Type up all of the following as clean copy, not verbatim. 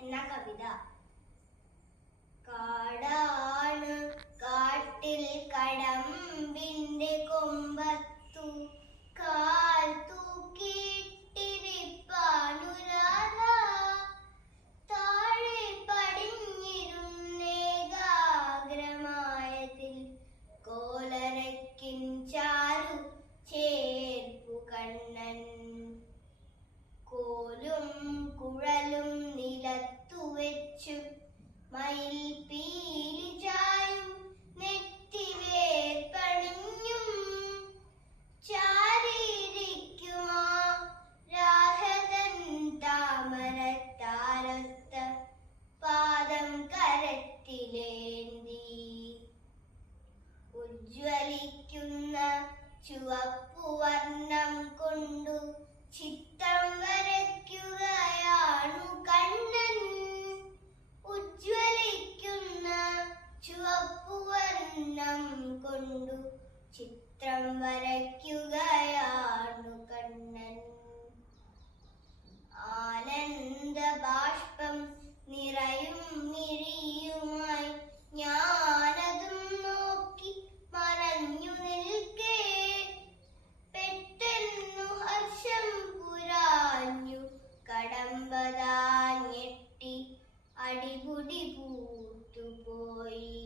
എന്ന കവിത. കാടാണ് കാട്ടിൽ കടമ്പിന്റെ കൊമ്പത്തു കാൽ തൂക്കിയിട്ടിരിപ്പാനു രാധ. താഴെ പടിഞ്ഞിരുന്നേകാഗ്രമായതിൽ കോലരയ്ക്കിൻ ചാരു ചേർപ്പു കണ്ണൻ. കോലും കുഴലും നിലത്തു വെച്ചു മയിൽ പീലി ചായും നെറ്റിവേർപ്പണിഞ്ഞും ചാരിയിരിക്കുമാ രാധതൻ താമരത്താലൊത്ത പാദം കരത്തിലേന്തി. ഉജ്ജ്വലിക്കുന്ന ചുവപ്പുവർണ്ണം കൊണ്ടു ചിത്രം വരയ്ക്കുകയാണു കണ്ണൻ. ഉജ്ജ്വലിക്കുന്ന ചുവപ്പുവർണ്ണം കൊണ്ടു ചിത്രം വരയ്ക്കുകയാണു കണ്ണൻ. ആനന്ദ ബാഷ്പം നിറയും മിഴിയുമായി ഞാനതും നോക്കി മറഞ്ഞു നിൽക്കേ. പെട്ടെന്നു ഹർഷം പുരാഞ്ഞു കടമ്പതാ ഞെട്ടി അടിപുടി പൂത്തുപോയി.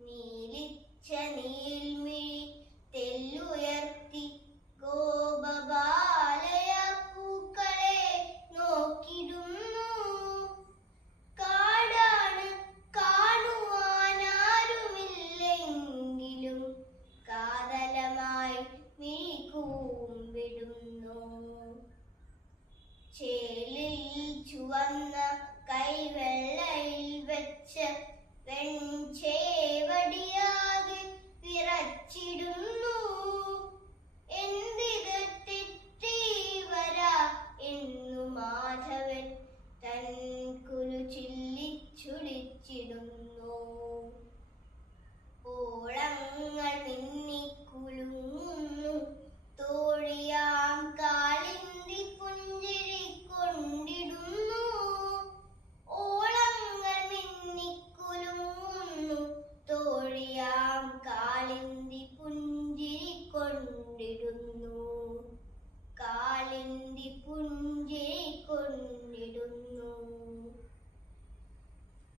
നീലിച്ച നീൽമിഴി തെല്ലുയർത്തി ഗോപബാലയ പൂക്കളെ നോക്കിടുന്നു. കാടാണ് കാണുവാനാരുമില്ലെങ്കിലും കാതലമായി മിഴികൂമ്പിടുന്നു. ചേലിൽ ചുവന്ന കൈവെള്ളയിൽ വെച്ച വെൺചേവടിയ